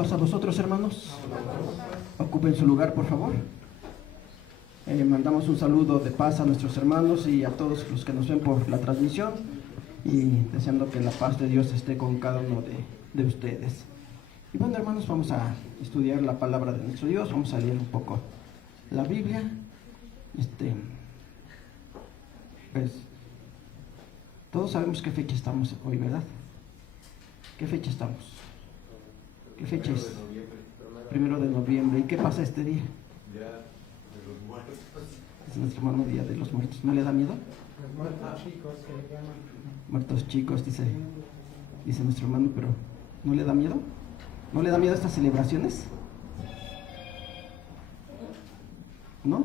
Paz a vosotros, hermanos. Ocupen su lugar, por favor. Mandamos un saludo de paz a nuestros hermanos y a todos los que nos ven por la transmisión, y deseando que la paz de Dios esté con cada uno de ustedes. Y bueno, hermanos, vamos a estudiar la palabra de nuestro Dios. Vamos a leer un poco la Biblia. Pues, todos sabemos qué fecha estamos hoy, ¿verdad? ¿Qué fecha estamos? ¿Qué fecha es? 1 de noviembre. ¿Y qué pasa este día? Día de los Muertos. Es nuestro hermano Día de los Muertos. ¿No le da miedo? Muertos chicos que le llaman. Muertos chicos, dice nuestro hermano, pero ¿no le da miedo? ¿No le da miedo estas celebraciones? ¿No?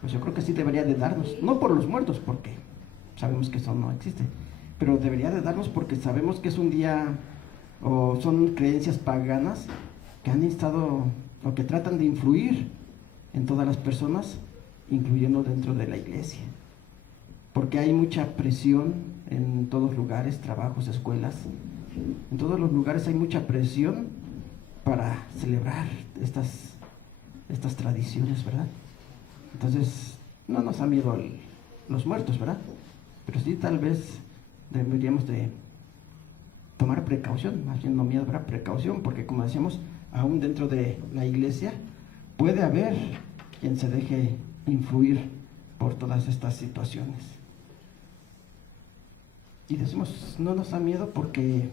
Pues yo creo que sí debería de darnos, no por los muertos, porque sabemos que eso no existe, pero debería de darnos porque sabemos que es un día, o son creencias paganas que han estado, o que tratan de influir en todas las personas, incluyendo dentro de la iglesia, porque hay mucha presión en todos lugares, trabajos, escuelas, en todos los lugares hay mucha presión para celebrar estas tradiciones, ¿verdad? Entonces, no nos da miedo los muertos, ¿verdad? Pero sí, tal vez deberíamos de tomar precaución, más bien no miedo, ¿verdad? Precaución, porque como decíamos, aún dentro de la iglesia puede haber quien se deje influir por todas estas situaciones. Y decimos, no nos da miedo porque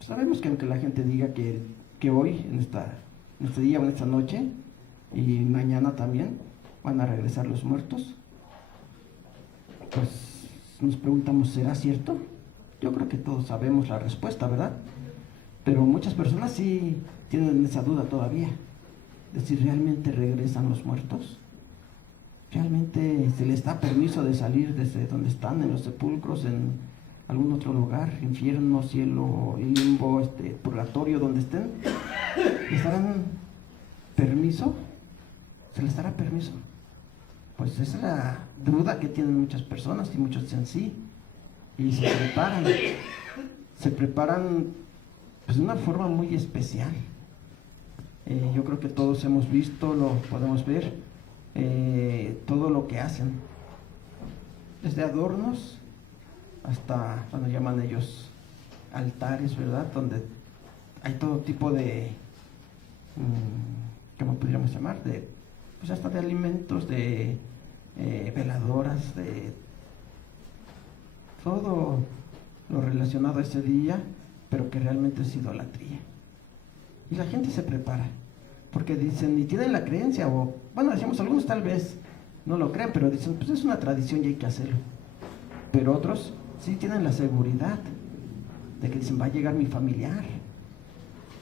sabemos que aunque la gente diga que hoy, en este día o en esta noche, y mañana también van a regresar los muertos, pues nos preguntamos, ¿será cierto? Yo creo que todos sabemos la respuesta, ¿verdad? Pero muchas personas sí tienen esa duda todavía, de si realmente regresan los muertos. ¿Realmente se les da permiso de salir desde donde están, en los sepulcros, en algún otro lugar, infierno, cielo, limbo, purgatorio, donde estén? ¿Les darán permiso? ¿Se les dará permiso? Pues esa es la duda que tienen muchas personas, y muchos en sí, y se preparan pues de una forma muy especial. Yo creo que todos hemos visto, lo podemos ver, todo lo que hacen, desde adornos hasta, cuando llaman ellos altares, ¿verdad? Donde hay todo tipo de, ¿cómo podríamos llamar? Pues hasta de alimentos, de veladoras, de todo lo relacionado a ese día, pero que realmente es idolatría. Y la gente se prepara, porque dicen, y tienen la creencia, o bueno, decíamos, algunos tal vez no lo creen, pero dicen, pues es una tradición y hay que hacerlo. Pero otros sí tienen la seguridad de que dicen, va a llegar mi familiar,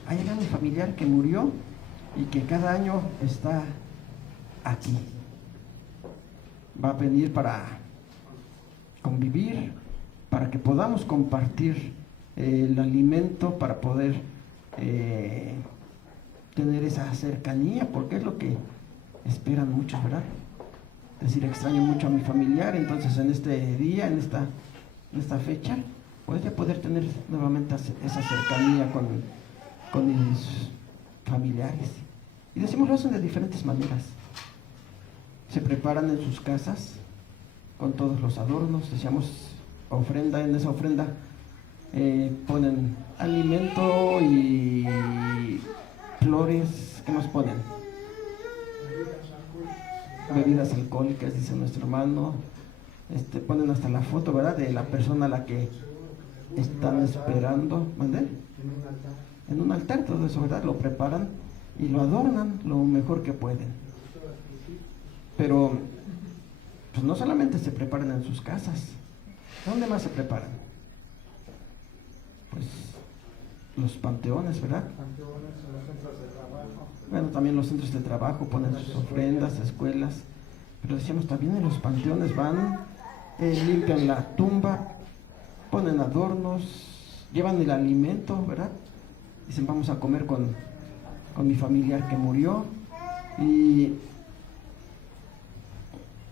va a llegar mi familiar que murió y que cada año está aquí, va a venir para convivir, para que podamos compartir el alimento, para poder tener esa cercanía, porque es lo que esperan muchos, ¿verdad? Es decir, extraño mucho a mi familiar, entonces en este día, en esta fecha, pues ya poder tener nuevamente esa cercanía con mis familiares. Y decimos, lo hacen de diferentes maneras. Se preparan en sus casas con todos los adornos, decíamos, ofrenda. En esa ofrenda ponen alimento y flores. ¿Qué más ponen? Bebidas alcohólicas, dice nuestro hermano. Ponen hasta la foto, ¿verdad?, de la persona a la que están esperando. ¿Mande? En un altar, todo eso, ¿verdad? Lo preparan y lo adornan lo mejor que pueden. Pero pues no solamente se preparan en sus casas. ¿Dónde más se preparan? Pues los panteones, ¿verdad? Panteones, los centros de trabajo. Bueno, también los centros de trabajo ponen sus ofrendas, escuelas. Pero decíamos, también en los panteones van, limpian la tumba, ponen adornos, llevan el alimento, ¿verdad? Dicen, vamos a comer con mi familiar que murió, y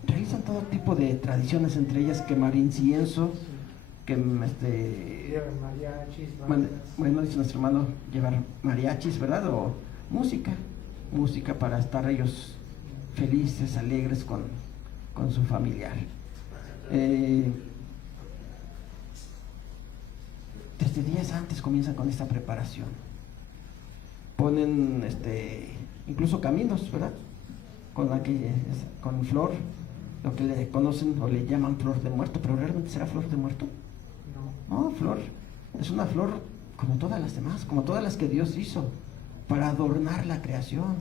realizan todo tipo de tradiciones, entre ellas quemar incienso, que Llevan mariachis, bueno, dice nuestro hermano, llevar mariachis, ¿verdad? O música para estar ellos felices, alegres con su familiar. Desde días antes comienzan con esta preparación. Ponen incluso caminos, ¿verdad? Con flor, lo que le conocen o le llaman flor de muerto, pero ¿realmente será flor de muerto? No, flor, es una flor como todas las demás, como todas las que Dios hizo, para adornar la creación.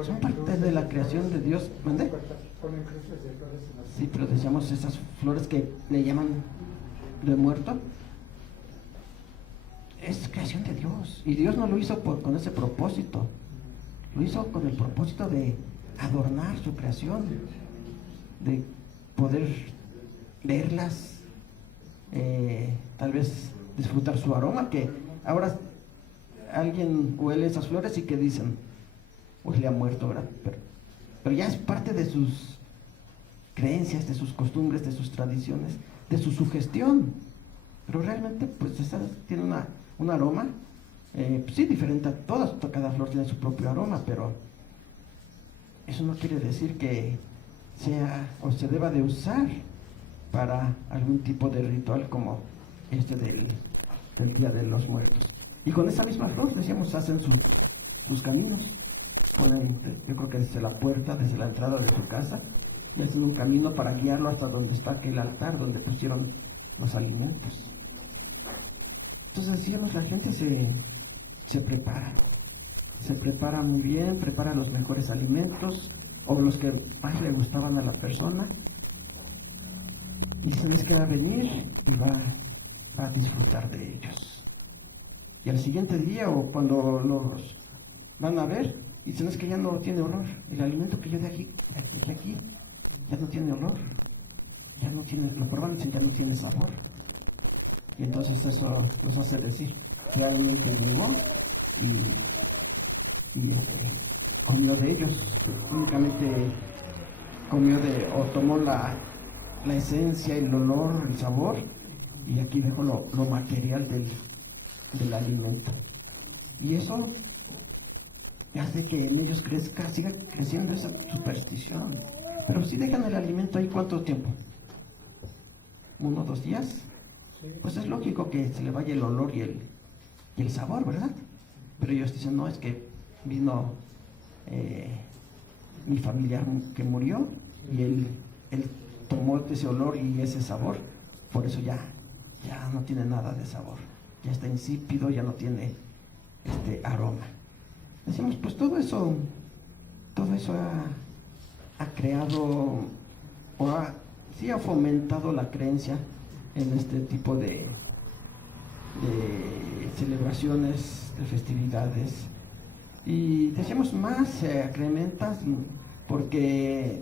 Son parte de la creación de Dios. ¿Mande? Ponen cruces de flores en las... Sí, pero decíamos esas flores que le llaman de muerto. Es creación de Dios. Y Dios no lo hizo con ese propósito. Lo hizo con el propósito de adornar su creación, de poder verlas, tal vez disfrutar su aroma, que ahora alguien huele esas flores y que dicen, huele a muerto, ¿verdad? Pero ya es parte de sus creencias, de sus costumbres, de sus tradiciones, de su sugestión. Pero realmente pues esa tiene un aroma, pues sí, diferente a todas, cada flor tiene su propio aroma, pero eso no quiere decir que sea o se deba de usar para algún tipo de ritual como del Día de los Muertos. Y con esa misma flor, decíamos, hacen sus caminos. Yo creo que desde la puerta, desde la entrada de su casa, y hacen un camino para guiarlo hasta donde está aquel altar donde pusieron los alimentos. Entonces, sencillamente la gente se prepara muy bien, prepara los mejores alimentos o los que más le gustaban a la persona, y se les queda venir y va a disfrutar de ellos. Y al siguiente día o cuando los van a ver, dicen es que ya no tiene olor, el alimento que yo de aquí ya no tiene olor, ya no tiene, lo prueban y ya no tiene sabor. Y entonces eso hace decir realmente y comió de ellos, únicamente comió o tomó la esencia, el olor, el sabor, y aquí dejo lo material del alimento. Y eso hace que en ellos siga creciendo esa superstición. Pero si dejan el alimento ahí, ¿cuánto tiempo? 1 o 2 días. Pues es lógico que se le vaya el olor y el sabor, ¿verdad? Pero ellos dicen, no, es que vino mi familiar que murió y él tomó ese olor y ese sabor, por eso ya no tiene nada de sabor, ya está insípido, ya no tiene aroma. Decimos, pues todo eso ha creado o ha fomentado la creencia en este tipo de celebraciones, de festividades, y decíamos más incrementas porque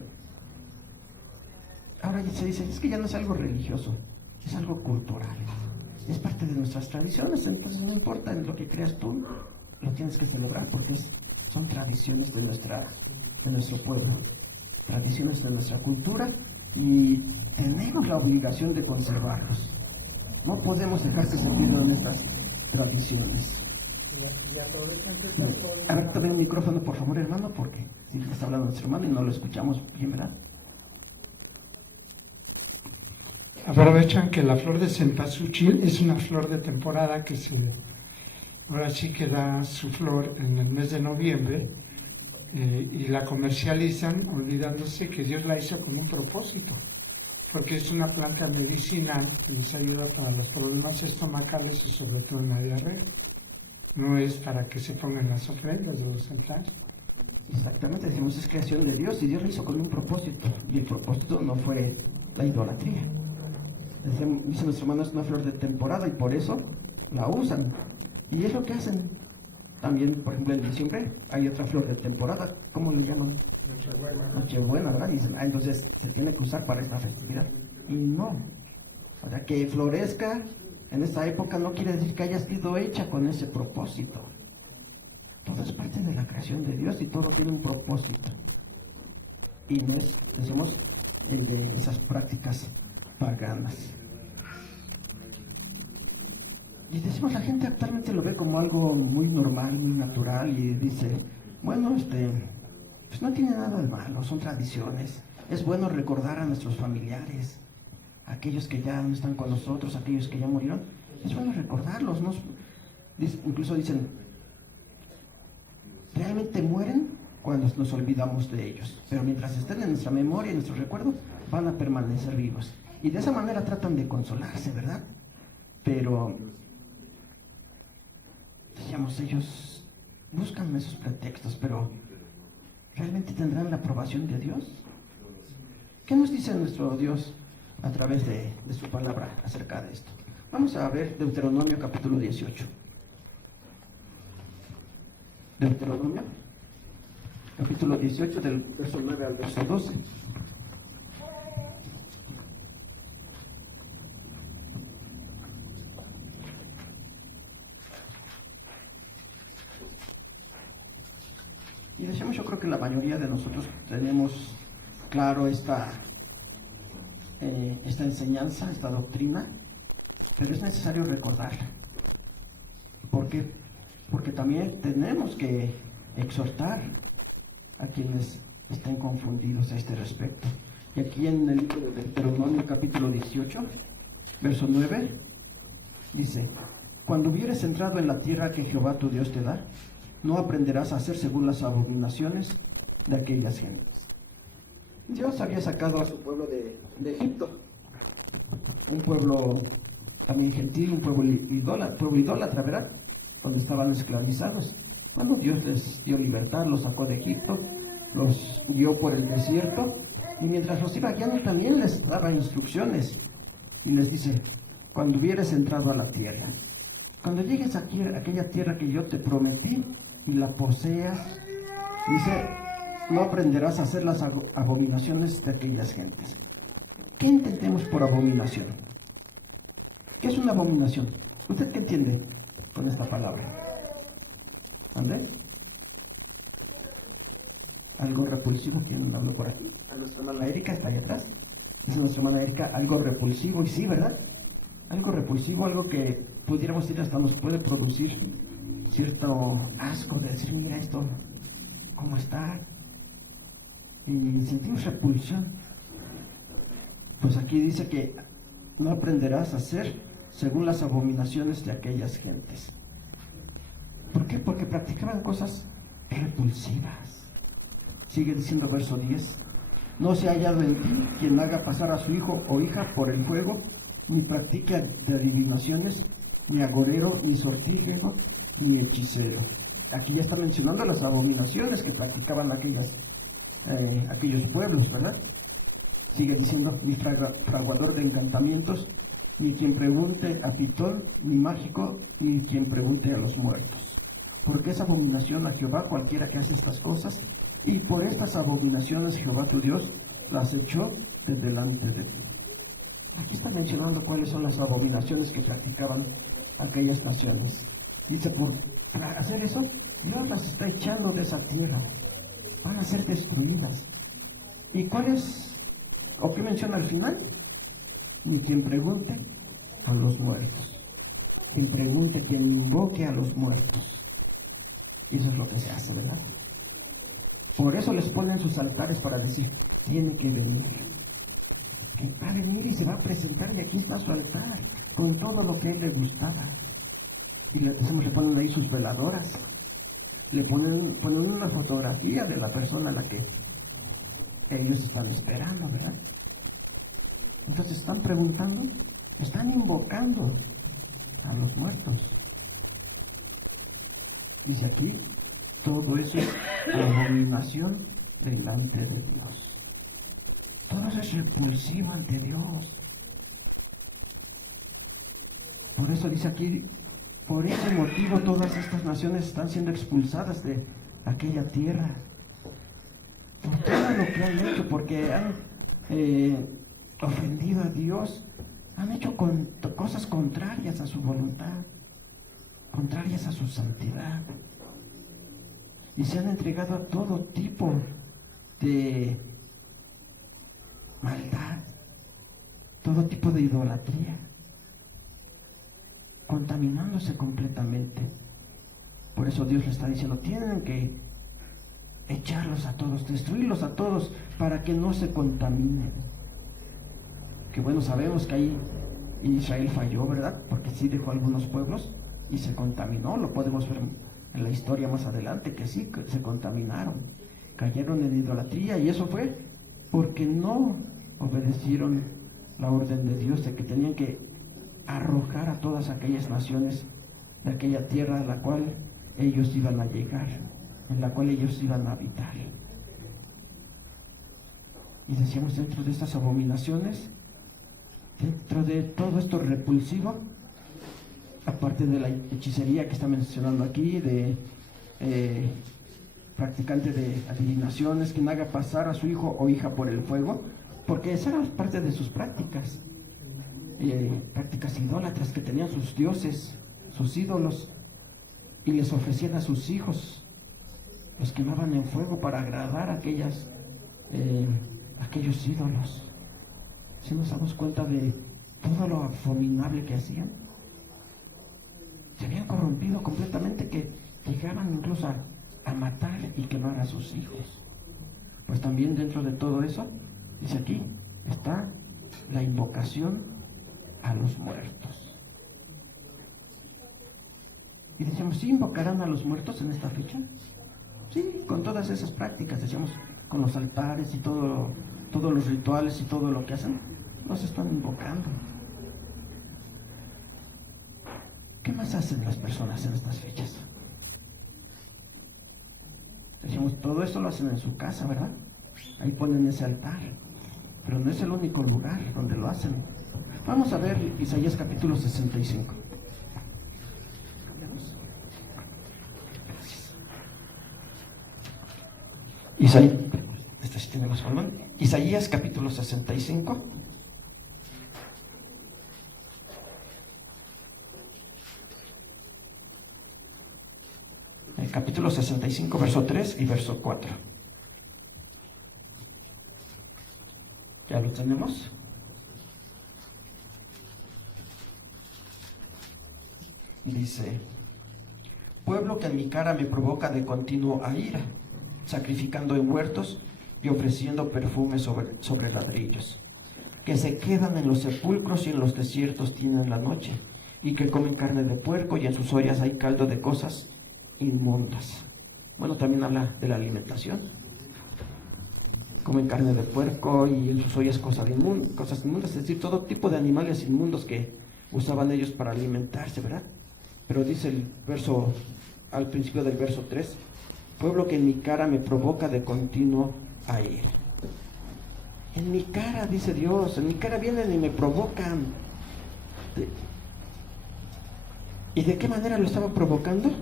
ahora ya se dice, es que ya no es algo religioso, es algo cultural, es parte de nuestras tradiciones, entonces no importa en lo que creas tú, lo tienes que celebrar porque son tradiciones de nuestro pueblo, tradiciones de nuestra cultura, y tenemos la obligación de conservarlos. No podemos dejarse perder en nuestras tradiciones. A ver, tome el micrófono, por favor, hermano, porque está hablando nuestro hermano y no lo escuchamos bien, ¿verdad? Aprovechan que la flor de cempasúchil es una flor de temporada que ahora sí que da su flor en el mes de noviembre, y la comercializan olvidándose que Dios la hizo con un propósito, porque es una planta medicinal que nos ayuda para los problemas estomacales y sobre todo en la diarrea. No es para que se pongan las ofrendas de los altares. Exactamente, decimos es creación de Dios y Dios lo hizo con un propósito, y el propósito no fue la idolatría. Dice nuestro hermano, es una flor de temporada y por eso la usan, y es lo que hacen. También, por ejemplo, en diciembre hay otra flor de temporada, ¿cómo le llaman? Nochebuena, ¿verdad? Y dicen, entonces se tiene que usar para esa festividad. Y no, o sea, que florezca en esta época no quiere decir que haya sido hecha con ese propósito. Todo es parte de la creación de Dios y todo tiene un propósito. Y no es, decimos, de esas prácticas paganas. Y decimos, la gente actualmente lo ve como algo muy normal, muy natural, y dice, bueno, pues no tiene nada de malo, son tradiciones. Es bueno recordar a nuestros familiares, aquellos que ya no están con nosotros, aquellos que ya murieron. Es bueno recordarlos, ¿no? Incluso dicen, realmente mueren cuando nos olvidamos de ellos, pero mientras estén en nuestra memoria y nuestro recuerdo, van a permanecer vivos. Y de esa manera tratan de consolarse, ¿verdad? Pero, digamos, ellos buscan esos pretextos, pero ¿realmente tendrán la aprobación de Dios? ¿Qué nos dice nuestro Dios a través de su palabra acerca de esto? Vamos a ver Deuteronomio capítulo 18. Deuteronomio capítulo 18 del verso 9 al verso 12. Y decimos, yo creo que la mayoría de nosotros tenemos claro esta enseñanza, esta doctrina, pero es necesario recordarla. ¿Por qué? Porque también tenemos que exhortar a quienes estén confundidos a este respecto. Y aquí en el libro de Deuteronomio capítulo 18, verso 9, dice, cuando hubieres entrado en la tierra que Jehová tu Dios te da, no aprenderás a hacer según las abominaciones de aquellas gentes. Dios había sacado a su pueblo de Egipto, un pueblo también gentil, un pueblo idólatra, ¿verdad? Donde estaban esclavizados. Cuando Dios les dio libertad, los sacó de Egipto, los guió por el desierto, y mientras los iba guiando también les daba instrucciones, y les dice, cuando hubieres entrado a la tierra, cuando llegues aquí a aquella tierra que yo te prometí, y la poseas, dice, no aprenderás a hacer las abominaciones de aquellas gentes. ¿Qué entendemos por abominación? ¿Qué es una abominación? ¿Usted qué entiende con esta palabra? ¿Dónde? Algo repulsivo, ¿quién lo habló por aquí? Nuestra hermana Erika está ahí atrás. Dice nuestra hermana Erika, algo repulsivo, y sí, ¿verdad? Algo repulsivo, algo que pudiéramos decir hasta nos puede producir cierto asco de decir, mira esto, ¿cómo está? Y sentimos repulsión. Pues aquí dice que no aprenderás a hacer según las abominaciones de aquellas gentes. ¿Por qué? Porque practicaban cosas repulsivas. Sigue diciendo verso 10, no se ha hallado en ti quien haga pasar a su hijo o hija por el fuego, ni practique adivinaciones, ni agorero, ni sortílego, ni hechicero. Aquí ya está mencionando las abominaciones que practicaban aquellos pueblos, ¿verdad? Sigue diciendo, ni fraguador de encantamientos, ni quien pregunte a Pitón, ni mágico, ni quien pregunte a los muertos. Porque es abominación a Jehová cualquiera que hace estas cosas, y por estas abominaciones Jehová tu Dios las echó de delante de ti. Aquí está mencionando cuáles son las abominaciones que practicaban aquellas naciones. Dice, por hacer eso, Dios las está echando de esa tierra. Van a ser destruidas. ¿Y cuál es? ¿O qué menciona al final? Ni quien pregunte a los muertos. Quien pregunte, quien invoque a los muertos. Eso es lo que se hace, ¿verdad? Por eso les ponen sus altares para decir, tiene que venir. El Padre mire, se va a presentar y aquí está su altar, con todo lo que a él le gustaba. Y le ponen ahí sus veladoras. Le ponen una fotografía de la persona a la que ellos están esperando, ¿verdad? Entonces están preguntando, están invocando a los muertos. Dice aquí, todo eso es abominación delante de Dios. Todo eso es repulsivo ante Dios. Por eso dice aquí, por ese motivo todas estas naciones están siendo expulsadas de aquella tierra. Por todo lo que han hecho, porque han ofendido a Dios, han hecho cosas contrarias a su voluntad, contrarias a su santidad, y se han entregado a todo tipo de maldad, todo tipo de idolatría. contaminándose completamente. Por eso Dios le está diciendo, tienen que echarlos a todos, destruirlos a todos, para que no se contaminen. Que bueno, sabemos que ahí Israel falló, ¿verdad? Porque sí dejó algunos pueblos y se contaminó, lo podemos ver en la historia más adelante, que sí, que se contaminaron, cayeron en idolatría, y eso fue porque no obedecieron la orden de Dios de que tenían que arrojar a todas aquellas naciones de aquella tierra a la cual ellos iban a llegar, en la cual ellos iban a habitar. Y decíamos, dentro de estas abominaciones, dentro de todo esto repulsivo, aparte de la hechicería que está mencionando aquí, de practicante de adivinaciones, quien haga pasar a su hijo o hija por el fuego, porque esa era parte de sus prácticas, prácticas idólatras que tenían sus dioses, sus ídolos, y les ofrecían a sus hijos, los quemaban en fuego para agradar a aquellos ídolos. Si nos damos cuenta de todo lo abominable que hacían, se habían corrompido completamente, que llegaban incluso a matar y quemar a sus hijos. Pues también dentro de todo eso, dice aquí, está la invocación a los muertos. Y decíamos, ¿sí invocarán a los muertos en esta fecha? Sí, con todas esas prácticas, decíamos, con los altares y todos los rituales y todo lo que hacen, los están invocando. ¿Qué más hacen las personas en estas fechas? Decíamos, todo esto lo hacen en su casa, ¿verdad? Ahí ponen ese altar, pero no es el único lugar donde lo hacen. Vamos a ver Isaías capítulo 65. Isaías capítulo 65. El capítulo 65, verso 3 y verso 4. ¿Ya lo tenemos? Dice: pueblo que en mi cara me provoca de continuo a ira, sacrificando en huertos y ofreciendo perfume sobre ladrillos, que se quedan en los sepulcros y en los desiertos tienen la noche, y que comen carne de puerco y en sus ollas hay caldo de cosas inmundas. Bueno, también habla de la alimentación. Comen carne de puerco y en sus ollas cosas inmundas, es decir, todo tipo de animales inmundos que usaban ellos para alimentarse, ¿verdad? Pero dice el verso, al principio del verso 3, pueblo que en mi cara me provoca de continuo a ir. En mi cara, dice Dios, en mi cara vienen y me provocan. ¿Y de qué manera lo estaban provocando?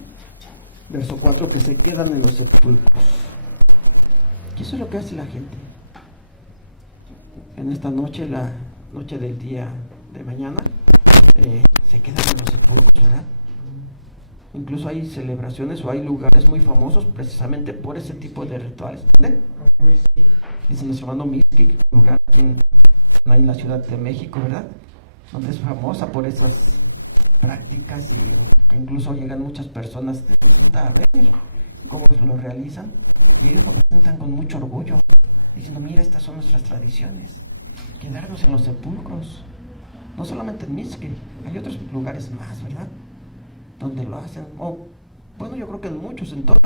Verso 4, que se quedan en los sepulcros. Y eso es lo que hace la gente. En esta noche, la noche del día de mañana, se quedan en los sepulcros, ¿verdad? Incluso hay celebraciones o hay lugares muy famosos precisamente por ese tipo de rituales. ¿Dónde? Dice nuestro hermano Miguel, lugar. Que incluso llegan muchas personas, ¿cómo lo realizan? Se sientan con mucho orgullo. Dicen, mira, estas son nuestras tradiciones. Quedarnos en los sepulcros. No solamente en Mixque, hay otros lugares más, ¿verdad? Donde lo hacen. Bueno, yo creo que en muchos, en todos.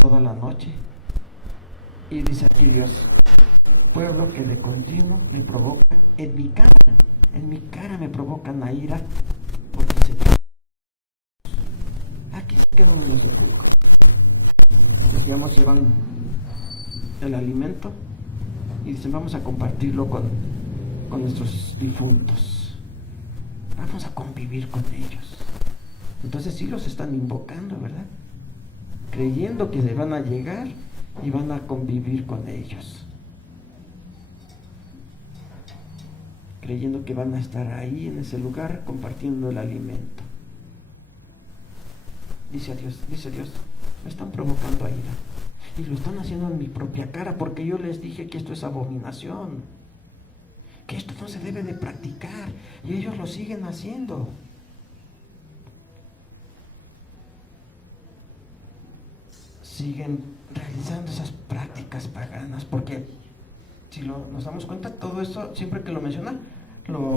Toda la noche. Y dice, en mi cara me provocan la ira, porque se aquí llevan el alimento y dicen, vamos a compartirlo con nuestros difuntos, vamos a convivir con ellos. Entonces sí los están invocando, ¿verdad? Creyendo que se van a llegar y van a convivir con ellos, creyendo que van a estar ahí en ese lugar compartiendo el alimento. Dice Dios, me están provocando a ira. Y lo están haciendo en mi propia cara, porque yo les dije que esto es abominación, que esto no se debe de practicar, y ellos lo siguen haciendo. Siguen realizando esas prácticas paganas, porque si nos damos cuenta, todo esto, siempre que lo mencionan, lo...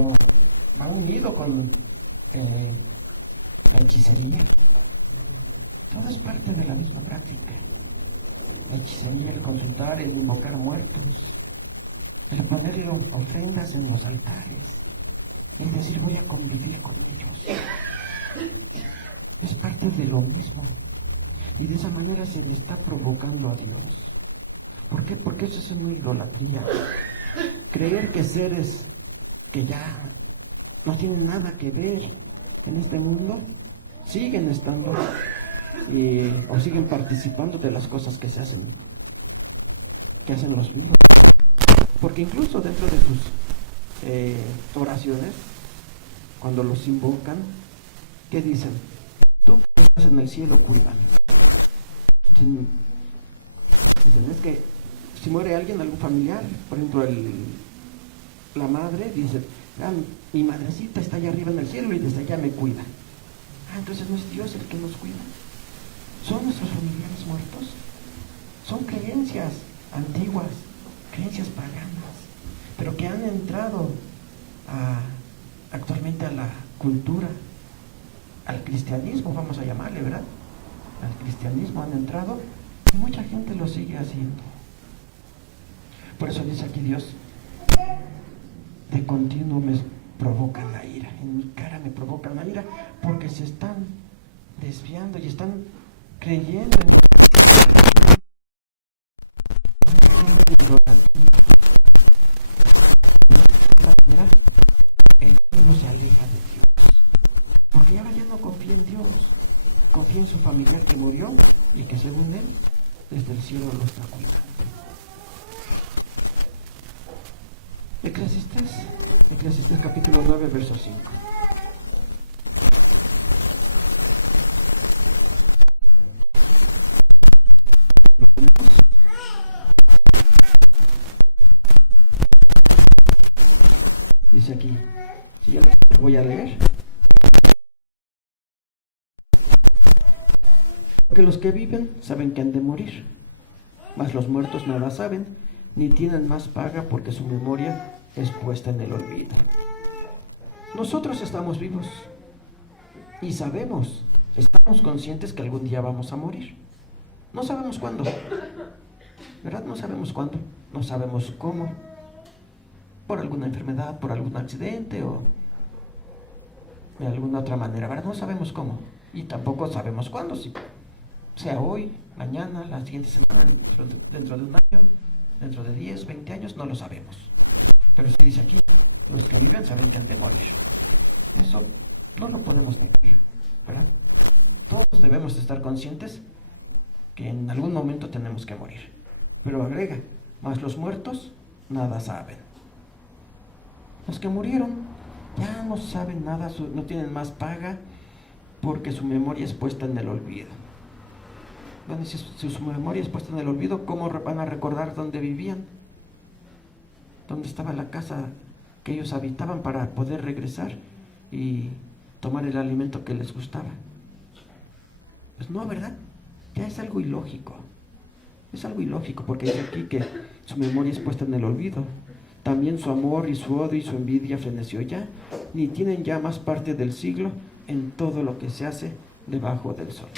Tú estás en el cielo, sin... Dice aquí, si yo voy a leer, porque los que viven saben que han de morir, mas los muertos no la saben, ni tienen más paga porque su memoria es puesta en el olvido. Nosotros estamos vivos y sabemos, estamos conscientes que algún día vamos a morir. No sabemos cuándo, ¿verdad? No sabemos cuándo, no sabemos cómo. Por alguna enfermedad, por algún accidente o de alguna otra manera, ¿verdad? No sabemos cómo y tampoco sabemos cuándo, si sea hoy, mañana, la siguiente semana, dentro de 10, 20 años, no lo sabemos. Pero ¿qué dice aquí? Debemos estar conscientes que en algún momento tenemos que morir. Pero agrega, mas los muertos nada saben. Los que murieron ya no saben nada, no tienen más paga porque su memoria es puesta en el olvido. Bueno, si su memoria es puesta en el olvido, ¿cómo van a recordar dónde vivían? ¿Dónde estaba la casa que ellos habitaban para poder regresar y tomar el alimento que les gustaba? Pues no, ¿verdad? Ya es algo ilógico. Es algo ilógico porque dice aquí que su memoria es puesta en el olvido. También su amor y su odio y su envidia feneció ya, ni tienen ya más parte del siglo en todo lo que se hace debajo del sol.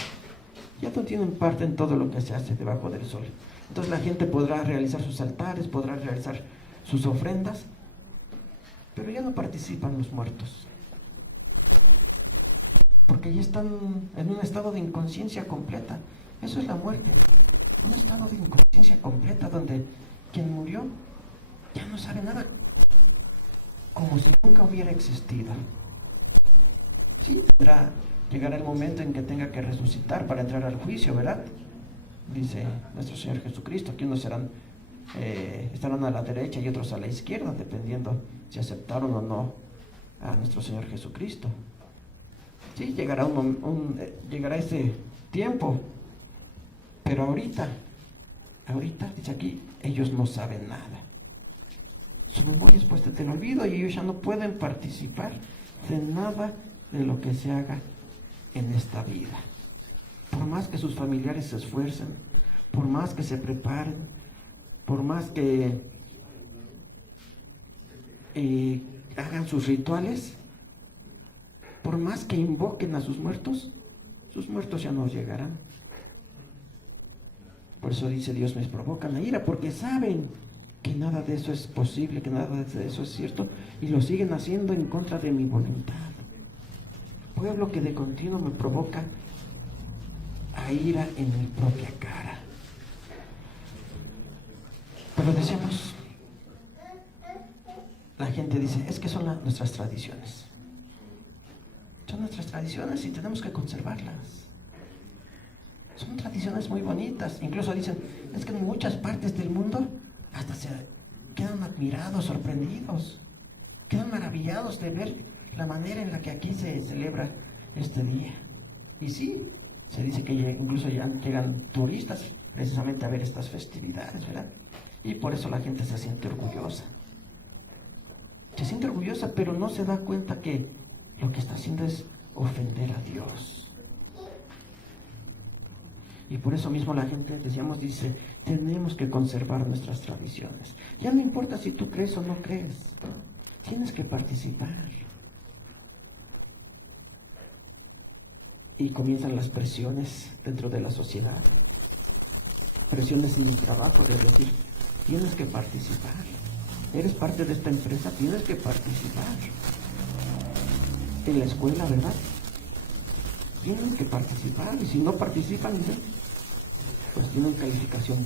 Ya no tienen parte en todo lo que se hace debajo del sol. Entonces la gente podrá realizar sus altares, podrá realizar sus ofrendas, pero ya no participan los muertos. Porque ya están en un estado de inconsciencia completa. Eso es la muerte. Inconsciencia completa donde quien murió ya no sabe nada. Nunca hubiera existido. Llegará el momento en que tenga que resucitar para entrar al juicio, ¿verdad? Dice nuestro Señor Jesucristo, que unos estarán a la derecha y otros a la izquierda, dependiendo si aceptaron o no a nuestro Señor Jesucristo. Sí, llegará ese tiempo, pero ahorita ahorita, dice aquí, ellos no saben nada. Son después del olvido y ellos ya no pueden participar de nada de lo que se haga en esta vida. Por más que sus familiares se esfuercen, por más que se preparen, por más que hagan sus rituales, por más que invoquen a sus muertos ya no llegarán. Por eso dice Dios, me provocan a ira, porque saben que nada de eso es posible, que nada de eso es cierto, y lo siguen haciendo en contra de mi voluntad. Pueblo que de continuo me provoca a ira en mi propia cara. Pero decíamos, la gente dice, es que son nuestras tradiciones. Son nuestras tradiciones y tenemos que conservarlas. Son tradiciones muy bonitas. Incluso dicen, es que en muchas partes del mundo hasta se quedan admirados, sorprendidos, quedan maravillados de ver la manera en la que aquí se celebra este día. Y sí, se dice que incluso ya llegan turistas precisamente a ver estas festividades, ¿verdad? Y por eso la gente se siente orgullosa. Se siente orgullosa, pero no se da cuenta que lo que está haciendo es ofender a Dios. Y por eso mismo la gente, decíamos, dice, tenemos que conservar nuestras tradiciones. Ya no importa si tú crees o no crees, tienes que participar. Y comienzan las presiones dentro de la sociedad. Presiones en el trabajo. Tienes que participar. Eres parte de esta empresa, tienes que participar. En la escuela, ¿verdad? Tienes que participar. Y si no participan, ¿no? Pues tienes que participar.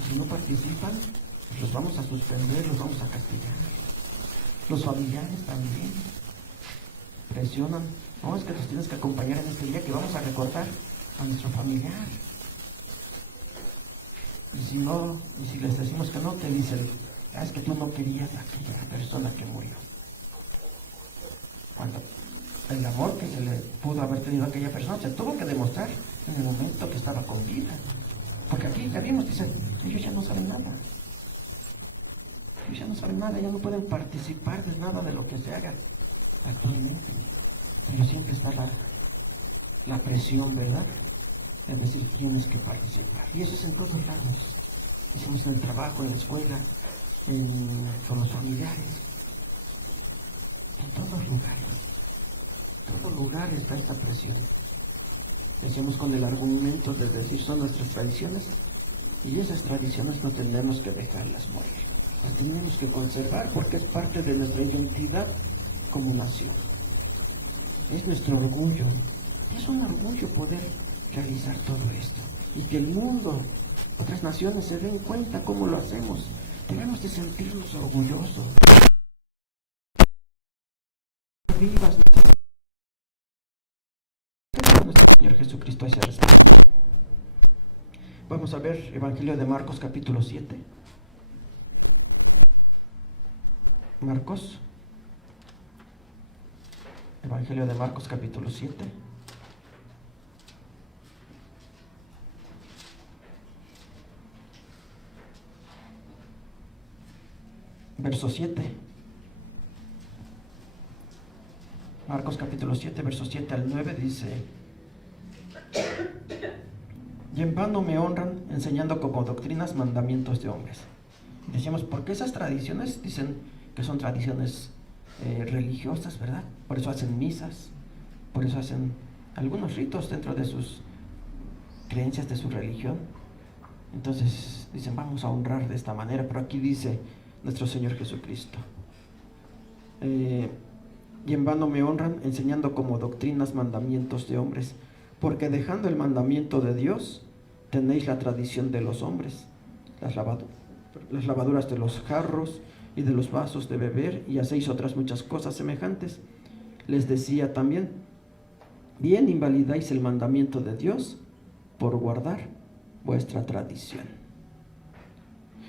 Si no participan, pues vamos a suspender, vamos a... Los familiares también presionan. No, es que los tienes que acompañar en este día que vamos a recortar a nuestros familiares. Y si no, si les decimos que no, pues dicen, es que tú no querías a esa persona que muere. En la muerte que pudo haber tenido aquella persona, se tuvo que demostrar en el momento que estaba con vida. Porque aquí no dice, ellos no saben nada. Ellos no saben nada, ellos no pueden participar de nada de lo que se haga. La presión de los tienes que participar. Y eso es un poco el trabajo de suelta por los familiares. Hacemos con el argumento de que esas son nuestras tradiciones y esas tradiciones que tenemos que respetar. Las tenemos que conservar porque es parte de nuestra identidad como nación. Es nuestro orgullo. Es un orgullo poder realizar todo esto. Y que el mundo, las naciones se den cuenta cómo lo hacemos. Tenemos que sentirnos orgullosos. Vivas nuestro Señor Jesucristo a ese respecto. Vamos a ver Evangelio de Marcos capítulo 7. Evangelio de Marcos capítulo 7. Verso 7. Marcos capítulo 7, versos 7 al 9 dice: y en vano me honran, enseñando como doctrinas mandamientos de hombres. Decíamos, porque esas tradiciones dicen que son tradiciones religiosas, ¿verdad? Por eso hacen misas, por eso hacen algunos ritos dentro de sus creencias, de su religión. Entonces dicen, vamos a honrar de esta manera, pero aquí dice nuestro Señor Jesucristo, y en vano me honran, enseñando como doctrinas mandamientos de hombres, porque dejando el mandamiento de Dios, tenéis la tradición de los hombres, las lavaduras de los jarros y de los vasos de beber, y hacéis otras muchas cosas semejantes. Les decía también, bien invalidáis el mandamiento de Dios por guardar vuestra tradición.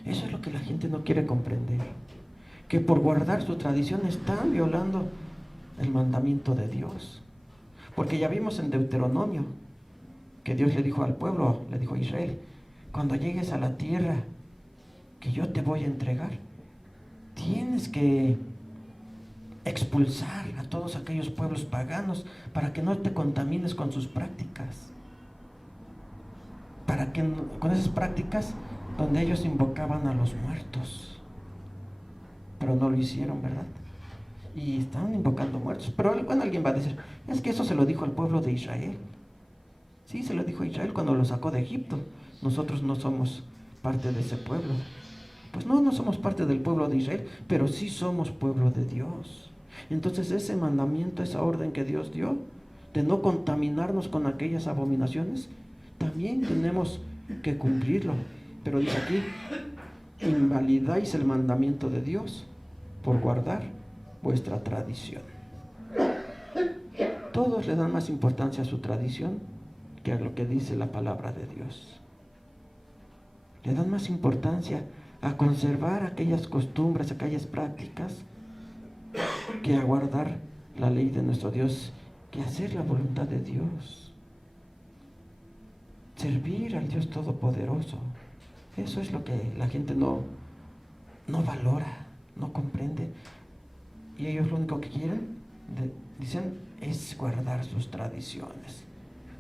Eso es lo que la gente no quiere comprender, que por guardar su tradición están violando el mandamiento de Dios. Porque ya vimos en Deuteronomio que Dios le dijo al pueblo, le dijo a Israel: cuando llegues a la tierra que yo te voy a entregar, tienes que expulsar a todos aquellos pueblos paganos para que no te contamines con sus prácticas, para que con esas prácticas donde ellos invocaban a los muertos, pero no lo hicieron, ¿verdad? Y estaban invocando muertos. Pero bueno, alguien va a decir: es que eso se lo dijo al pueblo de Israel. Sí, se lo dijo a Israel cuando lo sacó de Egipto. Nosotros no somos parte de ese pueblo. Pues no, no somos parte del pueblo de Israel, pero sí somos pueblo de Dios. Entonces ese mandamiento, esa orden que Dios dio de no contaminarnos con aquellas abominaciones, también tenemos que cumplirlo. Pero dice aquí: invalidáis el mandamiento de Dios por guardar vuestra tradición. Todos le dan más importancia a su tradición que a lo que dice la palabra de Dios. Le dan más importancia a conservar aquellas costumbres, aquellas prácticas, que a guardar la ley de nuestro Dios, que a hacer la voluntad de Dios. Servir al Dios Todopoderoso. Eso es lo que la gente no valora, no comprende. Y ellos lo único que quieren, dicen, es guardar sus tradiciones,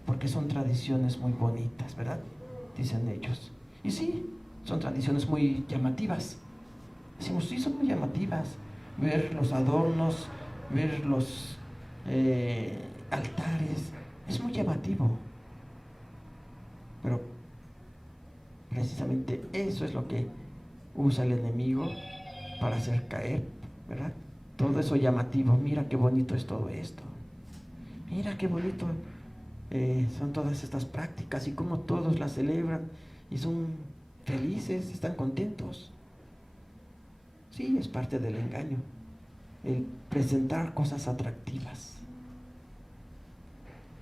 porque son tradiciones muy bonitas, ¿verdad? Dicen ellos. Y sí, son tradiciones muy llamativas. Decimos: sí, son muy llamativas. Ver los adornos, ver los altares, es muy llamativo. Pero precisamente eso es lo que usa el enemigo para hacer caer, ¿verdad? Todo eso llamativo. Mira qué bonito es todo esto. Mira qué bonito son todas estas prácticas y cómo todos las celebran y son felices, están contentos. Sí, es parte del engaño, el presentar cosas atractivas.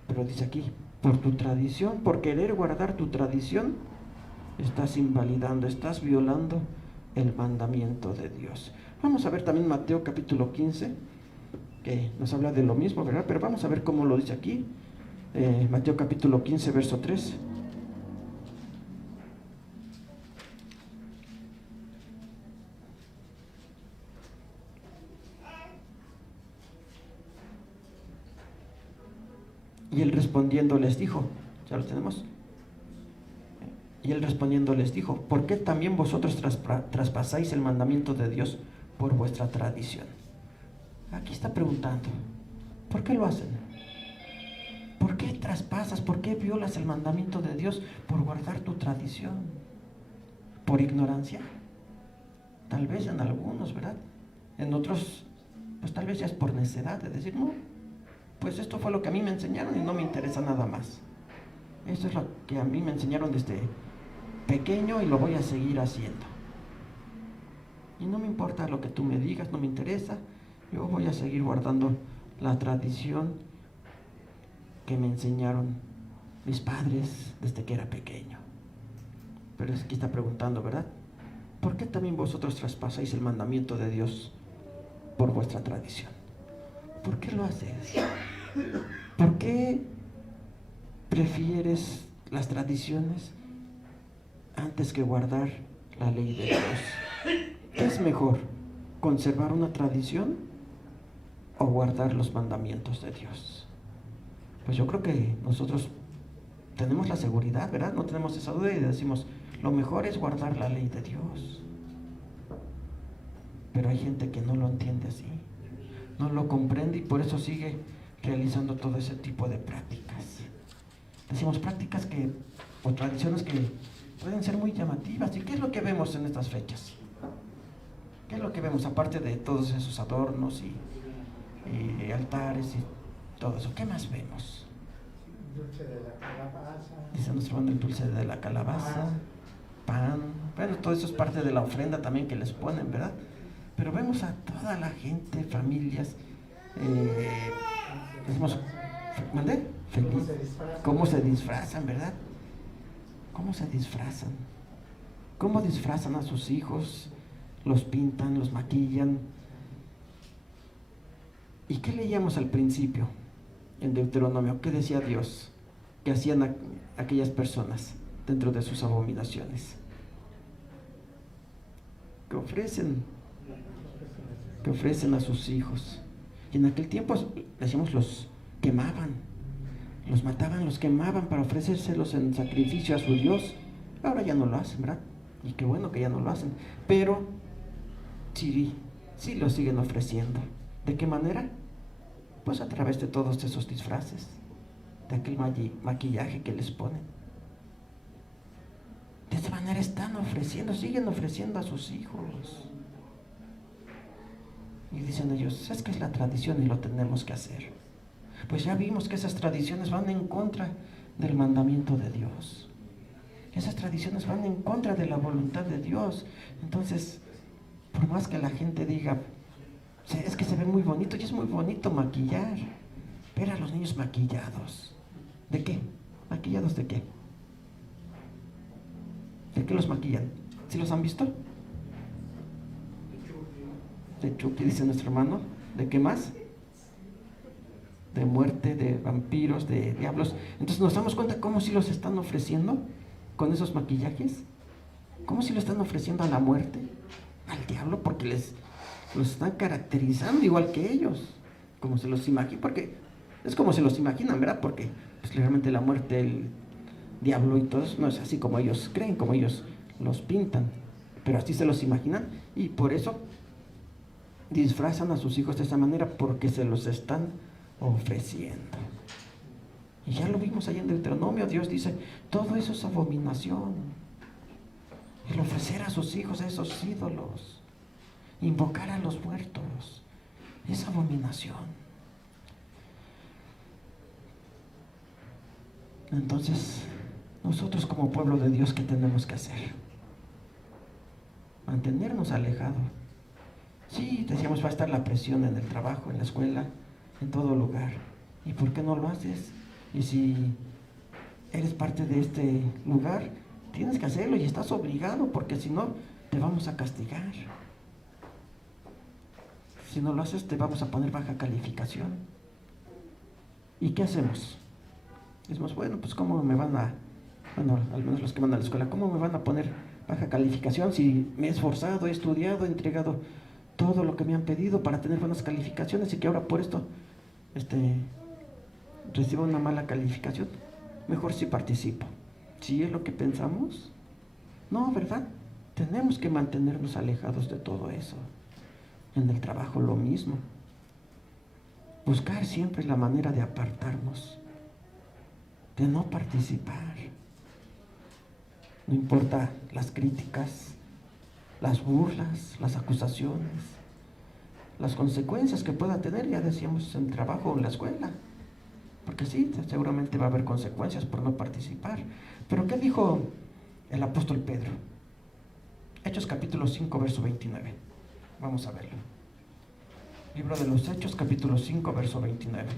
Pero dice aquí: por tu tradición, por querer guardar tu tradición, estás invalidando, estás violando el mandamiento de Dios. Vamos a ver también Mateo capítulo 15, que nos habla de lo mismo, ¿verdad? Pero vamos a ver cómo lo dice aquí. Mateo capítulo 15, verso 3. Y él respondiendo les dijo, ¿ya lo tenemos? Y él respondiendo les dijo: ¿por qué también vosotros traspasáis el mandamiento de Dios por vuestra tradición? Aquí está preguntando: ¿por qué lo hacen? ¿Por qué traspasas? ¿Por qué violas el mandamiento de Dios por guardar tu tradición? ¿Por ignorancia? Tal vez en algunos, ¿verdad? En otros, pues tal vez ya es por necedad, de decir: no, pues esto fue lo que a mí me enseñaron y no me interesa nada más. Esto es lo que a mí me enseñaron desde pequeño y lo voy a seguir haciendo. Y no me importa lo que tú me digas, no me interesa. Yo voy a seguir guardando la tradición que me enseñaron mis padres desde que era pequeño. Pero es que está preguntando, ¿verdad? ¿Por qué también vosotros traspasáis el mandamiento de Dios por vuestra tradición? ¿Por qué lo haces? ¿Por qué prefieres las tradiciones antes que guardar la ley de Dios? ¿Qué es mejor? ¿Conservar una tradición o guardar los mandamientos de Dios? Pues yo creo que nosotros tenemos la seguridad, ¿verdad? No tenemos esa duda y decimos: lo mejor es guardar la ley de Dios. Pero hay gente que no lo entiende así, no lo comprende y por eso sigue realizando todo ese tipo de prácticas. Decimos prácticas o tradiciones que pueden ser muy llamativas. ¿Y qué es lo que vemos en estas fechas? ¿Qué es lo que vemos aparte de todos esos adornos y altares y todo eso? ¿Qué más vemos? Dulce de la calabaza. Dice nuestro hermano: el dulce de la calabaza, pan. Bueno, todo eso es parte de la ofrenda también que les ponen, ¿verdad? Pero vemos a toda la gente, familias, decimos, ¿mandé? Feliz. ¿Cómo se disfrazan, verdad? ¿Cómo se disfrazan? ¿Cómo disfrazan a sus hijos? Los pintan, los maquillan. ¿Y qué leíamos al principio en Deuteronomio? ¿Qué decía Dios? que hacían aquellas personas dentro de sus abominaciones. Que ofrecen a sus hijos. Y en aquel tiempo, decíamos, los quemaban, los mataban, los quemaban para ofrecérselos en sacrificio a su Dios. Ahora ya no lo hacen, ¿verdad? Y qué bueno que ya no lo hacen. Pero sí lo siguen ofreciendo. ¿De qué manera? Pues a través de todos esos disfraces, de aquel maquillaje que les ponen. De esa manera siguen ofreciendo a sus hijos. Y dicen ellos, es que es la tradición y lo tenemos que hacer. Pues ya vimos que esas tradiciones van en contra del mandamiento de Dios. Esas tradiciones van en contra de la voluntad de Dios. Entonces, por más que la gente diga, es que se ve muy bonito, y es muy bonito maquillar. Ver a los niños maquillados. ¿De qué? ¿Maquillados de qué? ¿De qué los maquillan? ¿Sí los han visto? De Chucky, dice nuestro hermano. ¿De qué más? De muerte, de vampiros, de diablos. Entonces nos damos cuenta cómo si los están ofreciendo con esos maquillajes. Cómo si lo están ofreciendo a la muerte, al diablo, porque los están caracterizando igual que ellos, como se los imaginan, porque es como se los imaginan, ¿verdad? Porque pues realmente la muerte, el diablo y todo eso no es así como ellos creen, como ellos los pintan, pero así se los imaginan, y por eso disfrazan a sus hijos de esa manera, porque se los están ofreciendo. Y ya lo vimos ahí en Deuteronomio. Dios dice, todo eso es abominación. El ofrecer a sus hijos a esos ídolos, invocar a los muertos, es abominación. Entonces, nosotros como pueblo de Dios, ¿qué tenemos que hacer? Mantenernos alejados. Sí, decíamos, va a estar la presión en el trabajo, en la escuela, en todo lugar. ¿Y por qué no lo haces? Y si eres parte de este lugar, tienes que hacerlo y estás obligado, porque si no, te vamos a castigar. Si no lo haces, te vamos a poner baja calificación. ¿Y qué hacemos? Decimos, bueno, pues ¿cómo me van a, al menos los que van a la escuela, cómo me van a poner baja calificación si me he esforzado, he estudiado, he entregado todo lo que me han pedido para tener buenas calificaciones, y que ahora por esto recibo una mala calificación? Mejor si participo. ¿Sí es lo que pensamos? No, ¿verdad? Tenemos que mantenernos alejados de todo eso. En el trabajo lo mismo. Buscar siempre la manera de apartarnos, de no participar. No importa las críticas, las burlas, las acusaciones, las consecuencias que pueda tener, ya decíamos, en el trabajo o en la escuela. Porque sí, seguramente va a haber consecuencias por no participar. Pero ¿qué dijo el apóstol Pedro? Hechos capítulo 5, verso 29. Vamos a verlo. Libro de los Hechos, capítulo 5, verso 29.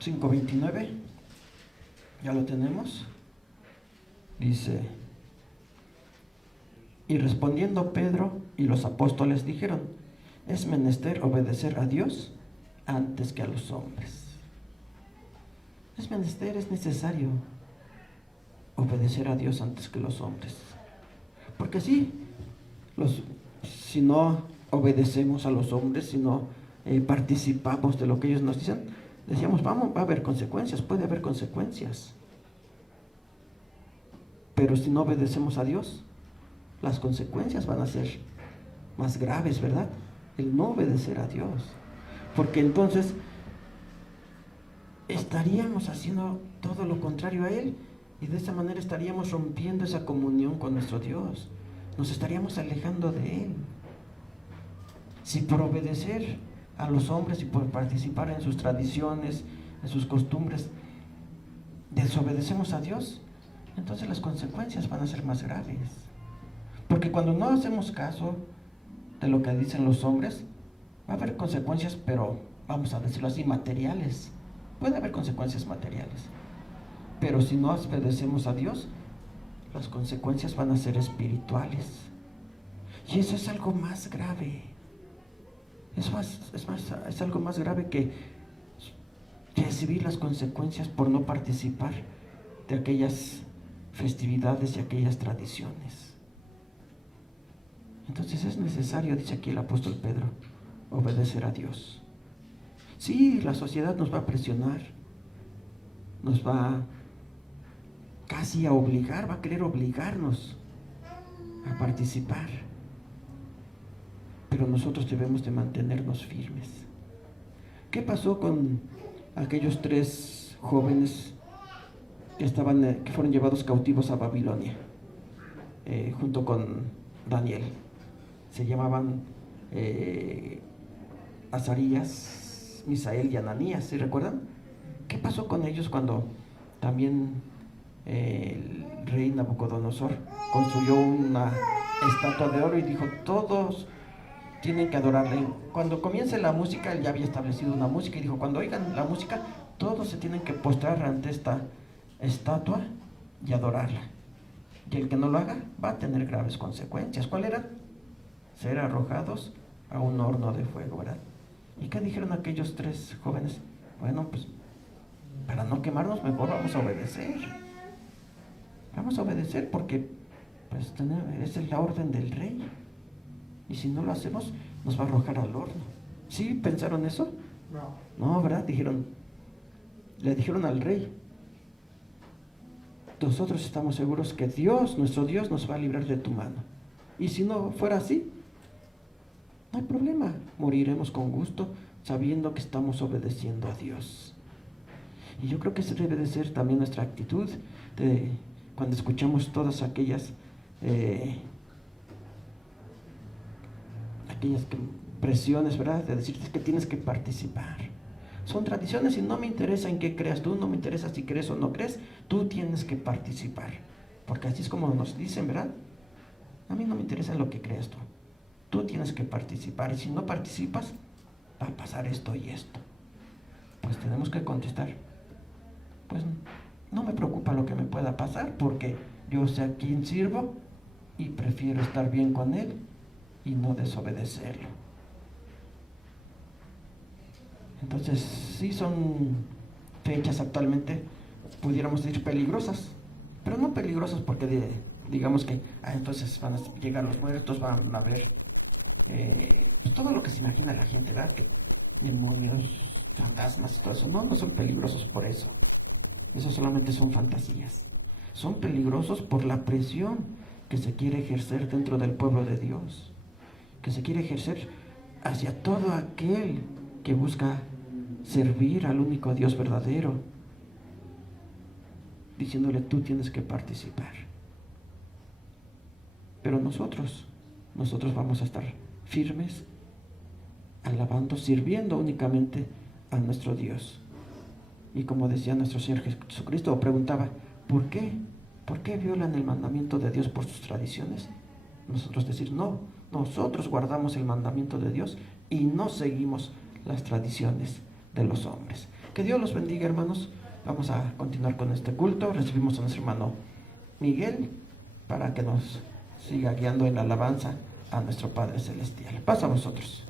$5:29, ya lo tenemos. Dice, y respondiendo Pedro y los apóstoles dijeron, es menester obedecer a Dios antes que a los hombres. Es menester, es necesario obedecer a Dios antes que los hombres. Porque sí, si no obedecemos a los hombres, si no participamos de lo que ellos nos dicen, decíamos, va a haber consecuencias, puede haber consecuencias. Pero si no obedecemos a Dios, las consecuencias van a ser más graves, ¿verdad? El no obedecer a Dios. Porque entonces estaríamos haciendo todo lo contrario a Él, y de esa manera estaríamos rompiendo esa comunión con nuestro Dios. Nos estaríamos alejando de Él. Si por obedecer a los hombres y por participar en sus tradiciones, en sus costumbres, desobedecemos a Dios, entonces las consecuencias van a ser más graves. Porque cuando no hacemos caso de lo que dicen los hombres, va a haber consecuencias, pero vamos a decirlo así, materiales. Puede haber consecuencias materiales. Pero si no obedecemos a Dios, las consecuencias van a ser espirituales. Y eso es algo más grave. Es algo más grave que recibir las consecuencias por no participar de aquellas festividades y aquellas tradiciones. Entonces es necesario, dice aquí el apóstol Pedro, obedecer a Dios. Sí, la sociedad nos va a presionar, nos va casi a obligar, va a querer obligarnos a participar, pero nosotros debemos de mantenernos firmes. ¿Qué pasó con aquellos 3 jóvenes que fueron llevados cautivos a Babilonia, junto con Daniel? Se llamaban Azarías, Misael y Ananías, ¿sí recuerdan? ¿Qué pasó con ellos cuando también el rey Nabucodonosor construyó una estatua de oro y dijo, todos tienen que adorarle? Cuando comience la música, él ya había establecido una música y dijo, cuando oigan la música, todos se tienen que postrar ante esta estatua y adorarla. Y el que no lo haga va a tener graves consecuencias. ¿Cuál eran? Ser arrojados a un horno de fuego, ¿verdad? ¿Y qué dijeron aquellos 3 jóvenes? Bueno, pues para no quemarnos, mejor vamos a obedecer. Vamos a obedecer porque pues esa es la orden del rey. Y si no lo hacemos, nos va a arrojar al horno. ¿Sí pensaron eso? No, ¿verdad? Le dijeron al rey, nosotros estamos seguros que Dios, nuestro Dios, nos va a librar de tu mano. Y si no fuera así, no hay problema, moriremos con gusto sabiendo que estamos obedeciendo a Dios. Y yo creo que esa debe de ser también nuestra actitud cuando escuchamos todas aquellas presiones, ¿verdad? De decirte que tienes que participar. Son tradiciones y no me interesa en qué creas tú, no me interesa si crees o no crees, tú tienes que participar. Porque así es como nos dicen, ¿verdad? A mí no me interesa en lo que creas tú. Tú tienes que participar y si no participas, va a pasar esto y esto. Pues tenemos que contestar, pues no me preocupa lo que me pueda pasar porque yo sé a quién sirvo y prefiero estar bien con él y no desobedecerlo. Entonces, sí son fechas actualmente, pudiéramos decir peligrosas, pero no peligrosas porque digamos que entonces van a llegar los muertos, van a ver son peligrosos por la presión que se quiere ejercer dentro del pueblo de Dios, que se quiere ejercer hacia todo aquel que busca servir al único Dios verdadero, diciéndole tú tienes que participar. Pero nosotros vamos a estar firmes, alabando, sirviendo únicamente a nuestro Dios. Y como decía nuestro Señor Jesucristo, preguntaba, ¿por qué? ¿Por qué violan el mandamiento de Dios por sus tradiciones? Nosotros decir, no, nosotros guardamos el mandamiento de Dios y no seguimos las tradiciones de los hombres. Que Dios los bendiga, hermanos. Vamos a continuar con este culto. Recibimos a nuestro hermano Miguel para que nos siga guiando en la alabanza a nuestro Padre Celestial. Paz a vosotros.